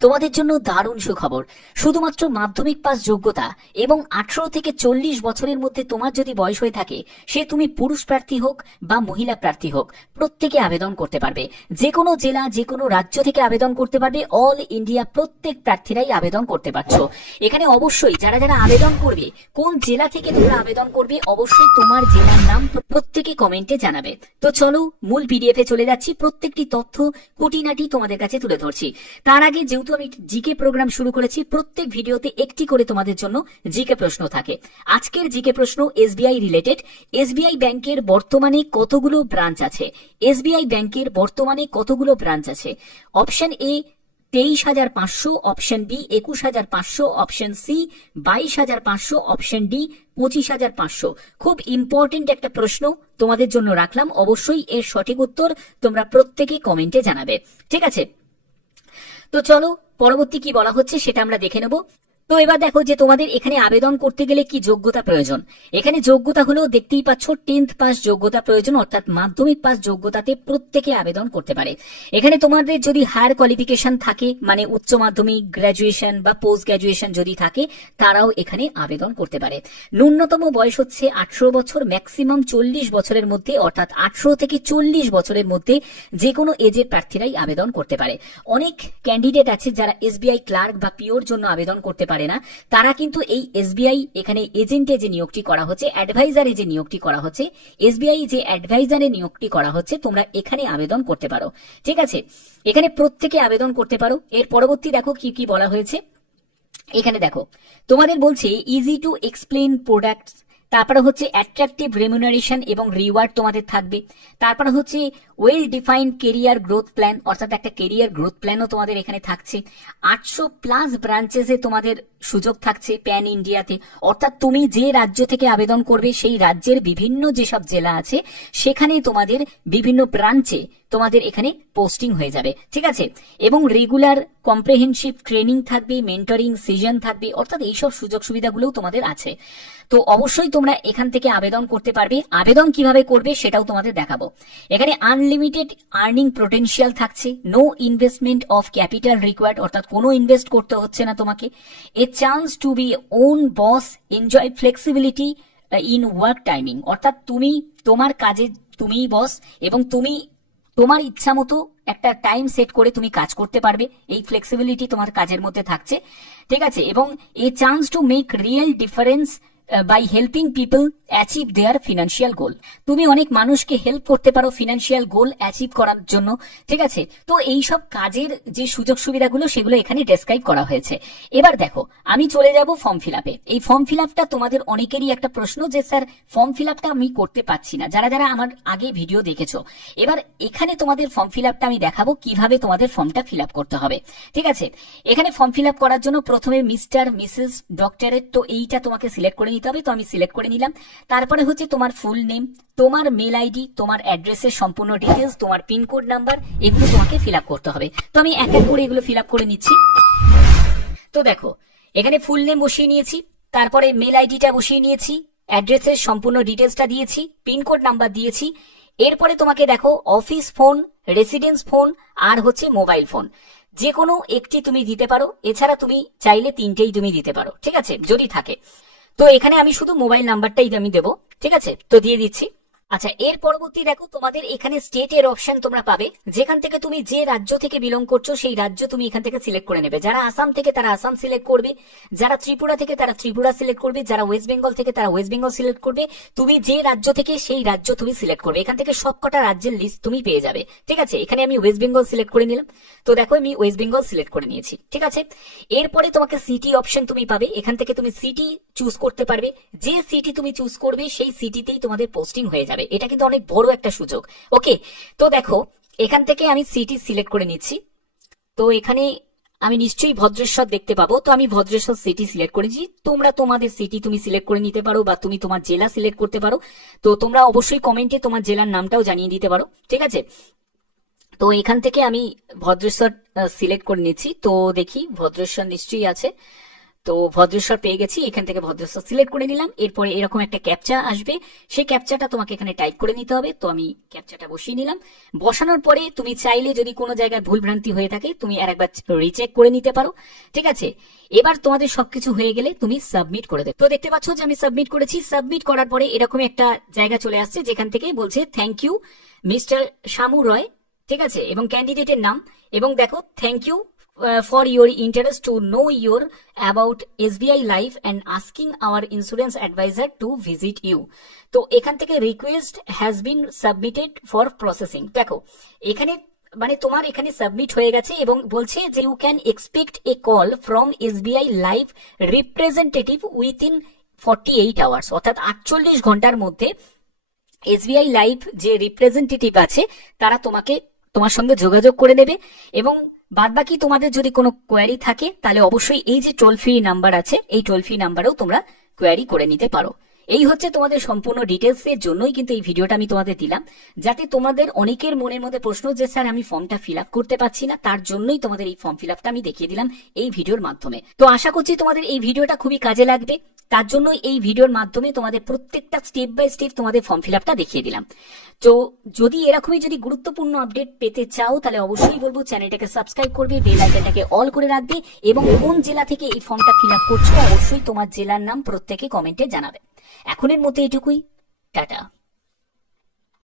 তোমাদের জন্য দারুণ সুখবর। শুধুমাত্র মাধ্যমিক পাস যোগ্যতা এবং 18 থেকে 40 বছরের মধ্যে তোমার যদি বয়স হয়ে থাকে, সে তুমি পুরুষ প্রার্থী হোক বা মহিলা প্রার্থী হোক, প্রত্যেকে আবেদন করতে পারবে। যে কোনো জেলা, যে কোনো রাজ্য থেকে আবেদন করতে পারবে। অল ইন্ডিয়া প্রত্যেক প্রার্থীরাই আবেদন করতে পারছো। এখানে অবশ্যই যারা যারা আবেদন করবে, কোন জেলা থেকে তোমরা আবেদন করবে, অবশ্যই তোমার জেলার নাম প্রত্যেকে কমেন্টে জানাবে। তো চলো মূল পিডিএফে চলে যাচ্ছি, প্রত্যেকটি তথ্য খুঁটিনাটি তোমাদের কাছে তুলে ধরছি। তার আগে যেহেতু আমি জিকে প্রোগ্রাম শুরু করেছি, প্রত্যেক ভিডিওতে একটি করে তোমাদের জন্য জিকে প্রশ্ন থাকে। আজকের জিকে প্রশ্ন এসবিআই রিলেটেড। এসবিআই ব্যাংকের বর্তমানে কতগুলো ব্রাঞ্চ আছে? এসবিআই ব্যাংকের বর্তমানে কতগুলো ব্রাঞ্চ আছে? Option A 23,500, option B 21,500, option C 22,500, option D 25,500। খুব ইম্পর্টেন্ট একটা প্রশ্ন তোমাদের জন্য রাখলাম, অবশ্যই এর সঠিক উত্তর তোমরা প্রত্যেকে কমেন্টে জানাবে। ঠিক আছে, তো চলো পরবর্তী কি বলা হচ্ছে সেটা আমরা দেখে নেব। তো এবার দেখো যে তোমাদের এখানে আবেদন করতে গেলে কি যোগ্যতা প্রয়োজন। এখানে যোগ্যতা হলো দেখতেই পাচ্ছ 10th পাস যোগ্যতা প্রয়োজন, অর্থাৎ মাধ্যমিক পাস যোগ্যতাতে প্রত্যেকে আবেদন করতে পারে। এখানে তোমাদের যদি হায়ার কোয়ালিফিকেশন থাকে, মানে উচ্চ মাধ্যমিক, গ্রাজুয়েশন বা পোস্ট গ্রাজুয়েশন যদি থাকে, তারাও এখানে আবেদন করতে পারে। ন্যূনতম বয়স হচ্ছে 18 বছর, ম্যাক্সিমাম 40 বছরের মধ্যে, অর্থাৎ 18 থেকে 40 বছরের মধ্যে যে কোনো এজের প্রার্থীরাই আবেদন করতে পারে। অনেক ক্যান্ডিডেট আছে যারা এসবিআই ক্লার্ক বা পিওর জন্য আবেদন করতে পারে না, তারা কিন্তু এই এসবিআই এখানে এজেন্টে যে নিয়োগটি করা হচ্ছে, অ্যাডভাইজারে যে নিয়োগটি করা হচ্ছে, এসবিআই যে অ্যাডভাইজারে নিয়োগটি করা হচ্ছে, তোমরা এখানে আবেদন করতে পারো। ঠিক আছে, এখানে প্রত্যেকে আবেদন করতে পারো। এর পরবর্তী দেখো কি কি বলা হয়েছে। এখানে দেখো তোমাদের বলছে ইজি টু এক্সপ্লেন প্রোডাক্টস, তারপরে হচ্ছে অ্যাট্রাকটিভ রেমুনারেশন এবং রিওয়ার্ড তোমাদের থাকবে। তারপরে হচ্ছে well defined career growth plan, অর্থাৎ একটা কেরিয়ার গ্রোথ প্ল্যানও তোমাদের এখানে থাকছে। 800+ ব্রাঞ্চেসে তোমাদের সুযোগ থাকছে প্যান ইন্ডিয়াতে, অর্থাৎ তুমি যে রাজ্য থেকে আবেদন করবে সেই রাজ্যের বিভিন্ন যেসব জেলা আছে সেখানে তোমাদের বিভিন্ন ব্রাঞ্চে তোমাদের এখানে পোস্টিং হয়ে যাবে। ঠিক আছে, এবং রেগুলার কম্প্রিহেনসিভ ট্রেনিং থাকবে, মেন্টরিং সিজন থাকবে, অর্থাৎ এইসব সুযোগ সুবিধাগুলোও তোমাদের আছে। তো অবশ্যই তোমরা এখান থেকে আবেদন করতে পারবে। আবেদন কিভাবে করবে সেটাও তোমাদের দেখাবো। এখানে আনলিমিটেড আর্নিং পোটেনশিয়াল থাকছে, no investment of capital required, অর্থাৎ কোনো ইনভেস্ট করতে হচ্ছে না তোমাকে। A chance to be own boss, enjoy flexibility in work timing, অর্থাৎ তুমি তোমার কাজে তুমিই বস এবং তুমি তোমার ইচ্ছা মতো একটা টাইম সেট করে তুমি কাজ করতে পারবে। এই ফ্লেক্সিবিলিটি তোমার কাজের মধ্যে থাকছে। ঠিক আছে, এবং a chance to make real difference by helping people achieve their financial goal, তুমি অনেক মানুষকে হেল্প করতে পারো ফিনান্সিয়াল গোল অ্যাচিভ করার জন্য। ঠিক আছে, তো এই সব কাজের যে সুযোগ সুবিধাগুলো সেগুলো এখানে ডেসক্রাইব করা হয়েছে। এবার দেখো আমি চলে যাব ফর্ম ফিল আপে। এই ফর্ম ফিল আপটা তোমাদের অনেকেরই একটা প্রশ্ন যে স্যার ফর্ম ফিল আপটা আমি করতে পারছি না, যারা যারা আমার আগে ভিডিও দেখেছো। এবার এখানে তোমাদের ফর্ম ফিল আপটা আমি দেখাবো কিভাবে তোমাদের ফর্মটা ফিল আপ করতে হবে। ঠিক আছে, এখানে ফর্ম ফিল আপ করার জন্য প্রথমে মিস্টার, মিসেস, ডক্টরেট, তো এইটা তোমাকে সিলেক্ট করে নিতে হবে। তো আমি সিলেক্ট করে নিলাম। তারপরে হচ্ছে তোমার ফুল নেম, তোমার মেল আইডি, তোমার অ্যাড্রেসের সম্পূর্ণ ডিটেলস, তোমার পিনকোড নাম্বার, এগুলো তোমাকে ফিল আপ করতে হবে। তো আমি এক এক করে এগুলো ফিল আপ করে নিচ্ছি। তো দেখো এখানে ফুল নেম বসিয়ে নিয়েছি, তারপরে মেল আইডিটা বসিয়ে নিয়েছি, অ্যাড্রেসের সম্পূর্ণ ডিটেলসটা দিয়েছি, পিনকোড নাম্বার দিয়েছি। এরপরে তোমাকে দেখো অফিস ফোন, রেসিডেন্স ফোন আর হচ্ছে মোবাইল ফোন, যে কোনো একটি তুমি দিতে পারো। এছাড়া তুমি চাইলে 3টেই তুমি দিতে পারো। ঠিক আছে, যদি থাকে। তো এখানে আমি শুধু মোবাইল নাম্বারটাই আমি দেবো। ঠিক আছে, তো দিয়ে দিচ্ছি। আচ্ছা, এর পরবর্তী দেখো তোমাদের এখানে স্টেটের অপশন তোমরা পাবে, যেখান থেকে তুমি যে রাজ্য থেকে বিলং করছো সেই রাজ্য তুমি এখান থেকে সিলেক্ট করে নেবে। যারা আসাম থেকে তারা আসাম সিলেক্ট করবে, যারা ত্রিপুরা থেকে তারা ত্রিপুরা সিলেক্ট করবে, যারা ওয়েস্ট বেঙ্গল থেকে তারা ওয়েস্ট বেঙ্গল সিলেক্ট করবে। তুমি যে রাজ্য থেকে সেই রাজ্য তুমি সিলেক্ট করবে। এখান থেকে সবকটা রাজ্যের লিস্ট তুমি পেয়ে যাবে। ঠিক আছে, এখানে আমি ওয়েস্ট বেঙ্গল সিলেক্ট করে নিলাম। তো দেখো আমি ওয়েস্ট বেঙ্গল সিলেক্ট করে নিয়েছি। ঠিক আছে, এরপরে তোমাকে সিটি অপশন তুমি পাবে, এখান থেকে তুমি সিটি চুজ করতে পারবে। যে সিটি তুমি চুজ করবে সেই সিটিতেই তোমাদের পোস্টিং হয়ে যাবে। এটা কিন্তু অনেক বড় একটা সুযোগ। ওকে, তো দেখো এখান থেকে আমি সিটি সিলেক্ট করে নিচ্ছি। তো এখানে আমি নিশ্চয়ই ভদ্রেশ্বর দেখতে পাবো, তো আমি ভদ্রেশ্বর সিটি সিলেক্ট করেছি। তোমরা তোমাদের সিটি তুমি সিলেক্ট করে নিতে পারো বা তুমি তোমার জেলা সিলেক্ট করতে পারো। তো তোমরা অবশ্যই কমেন্টে তোমার জেলার নামটাও জানিয়ে দিতে পারো। ঠিক আছে, তো এখান থেকে আমি ভদ্রেশ্বর সিলেক্ট করে নিচ্ছি। তো দেখি ভদ্রেশ্বর নিশ্চয়ই আছে। তো ভদ্রেশ্বর পেয়ে গেছি, এখান থেকে ভদ্রেশ্বর সিলেক্ট করে নিলাম। এরপরে এরকম একটা ক্যাপচা আসবে, সেই ক্যাপচাটা তোমাকে এখানে টাইপ করে নিতে হবে। তো আমি ক্যাপচাটা বসিয়ে নিলাম। বসানোর পরে তুমি চাইলে যদি কোনো জায়গায় ভুলভ্রান্তি হয়ে থাকে তুমি আরেকবার রিচেক করে নিতে পারো, ঠিক আছে। এবার তোমাদের সবকিছু হয়ে গেলে তুমি সাবমিট করে দেবে। তো দেখতে পাচ্ছ যে আমি সাবমিট করেছি। সাবমিট করার পরে এরকম একটা জায়গা চলে আসছে যেখান থেকে বলছে thank you mister Shamu Roy, ঠিক আছে, এবং ক্যান্ডিডেটের নাম, এবং দেখো thank you for your interest to know your about SBI Life and asking our insurance advisor to visit you. তো এখান থেকে request has been submitted for processing। দেখো এখানে মানে তোমার এখানে সাবমিট হয়ে গেছে এবং বলছে যে you can expect a call from SBI Life representative within 48 hours, অর্থাৎ 48 ঘন্টার মধ্যে SBI লাইফ যে রিপ্রেজেন্টেটিভ আছে তারা তোমার সঙ্গে যোগাযোগ করে নেবে। এবং বাদবাকি তোমাদের যদি কোনো কোয়ারি থাকে তাহলে অবশ্যই এই যে টোল ফ্রি নাম্বার আছে এই টোল ফ্রি নাম্বারেও তোমরা কোয়ারি করে নিতে পারো। এই হচ্ছে তোমাদের সম্পূর্ণ ডিটেলস এর জন্যই কিন্তু এই ভিডিওটা আমি তোমাদের দিলাম, যাতে তোমাদের অনেকের মনের মধ্যে প্রশ্ন যে স্যার আমি ফর্মটা ফিল আপ করতে পারছি না, তার জন্যই তোমাদের এই ফর্ম ফিল আপটা আমি দেখিয়ে দিলাম এই ভিডিওর মাধ্যমে। তো আশা করছি তোমাদের এই ভিডিওটা খুবই কাজে লাগবে, তার জন্য এই ভিডিওর মাধ্যমে তোমাদের প্রত্যেকটা স্টেপ বাই স্টেপ তোমাদের ফর্ম ফিল আপটা দেখিয়ে দিলাম। তো যদি এরকমই যদি গুরুত্বপূর্ণ আপডেট পেতে চাও তাহলে অবশ্যই বলবো চ্যানেলটাকে সাবস্ক্রাইব করবে, বেল আইকনটাকে অল করে রাখবে, এবং কোন জেলা থেকে এই ফর্মটা ফিল আপ করছো অবশ্যই তোমার জেলার নাম প্রত্যেকে কমেন্টে জানাবে। এখনের মতো এটুকুই, টাটা।